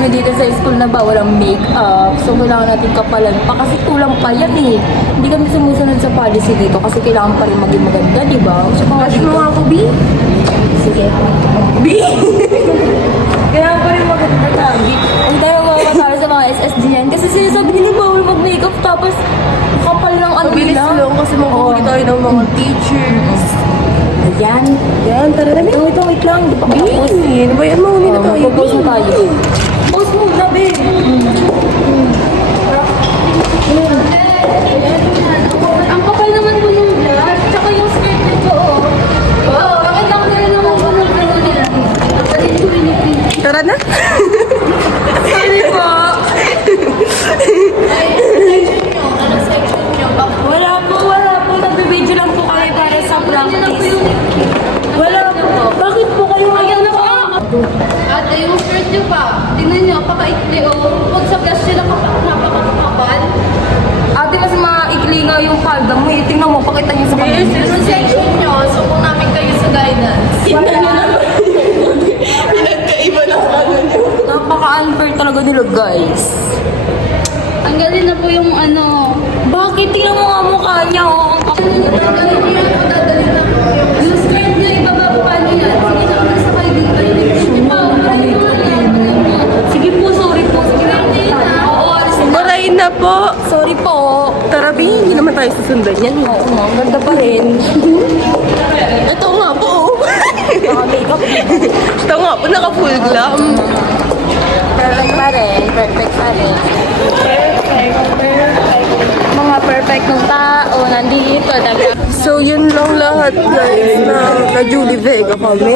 nyo dito sa school na bawal ang make-up. So, kailangan natin kapalan pa kasi kulang pa yan eh. Hindi kami sumusunod sa policy dito kasi kailangan pa rin maging maganda, di ba? So, Bash mo nga ako, B. sige. B. Kailangan pa rin maganda lagi. Huwag tayo makakasara sa mga SSG yan. Kasi sinasabi nila bawal mag-makeup tapos kapal ng ano Mabilis nila. lang kasi makuhuli tayo ng mga teachers. Ayan. Yan, tara na, B. Wait lang. Di pa B. kapos. Ano ba yan? Mahuli na tayo, B. Mag-post na tayo. Post mo na, babe. Ang kapal naman po ng vlog. Tsaka yung skirt nito, oh. Wow, bakit lang nila naman po ng ano nila? Bakit ko pinipili? Tara na. Sorry po. Wala po. Nagbibideo lang po kami para sa practice. Wala po. Bakit po kayo ngayon na Ate, yung shirt niyo pa. Tingnan niyo, pakaikli o. Huwag sa gas siya napakakapal. Ate, mas maikli nga yung palda mo eh. Tingnan mo, pakita niyo sa kanila. Yung section niyo, suko namin kayo sa guidance. Pinagkaiba na ano niyo. Napaka-unfair talaga nila, guys. Ang galing na po yung ano. Bakit? Tingnan mo nga mukha niya, oh. Dadalhin niyo yan, dadalhin na po. Yung skirt niyo, ibababa niyo yan. Sige na, nasa kayo dito. Sige po, sorry po. Sige na. Oo, alisin na. Marain na po. Sorry po. Tara, B. Hindi naman tayo susundan yan. Oo nga, ang ganda pa rin. Ito nga po. Naka-makeup. Ito nga po, naka-full glam. Perfect pa rin. Perfect pa rin. Mga perfect ng tao nandito. So, yun lang lahat, guys, na Julie Vega kami.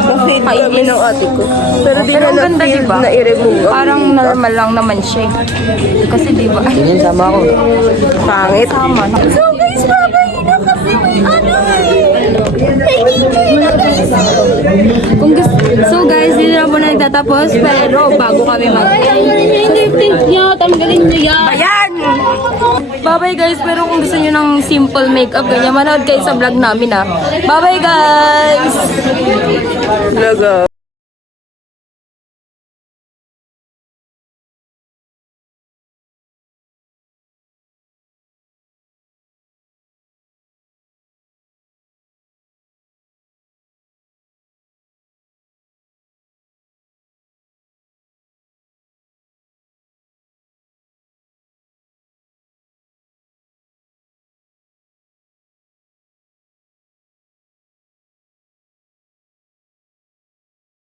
Kasi kami ng ate ko. Pero di Pero na ang ganda, na-feel diba? na i-remove. Parang normal lang naman siya. Kasi di ba? Yan, sama ko. Pangit. Tama. So guys, babay na kasi may ano Kung gusto, so guys, dito na po na nagtatapos. Pero bago kami Tanggalin niyo yan. Ayan! Bye-bye guys, pero kung gusto nyo ng simple makeup, ganyan, manood kayo sa vlog namin ah. Bye-bye guys! Talaga.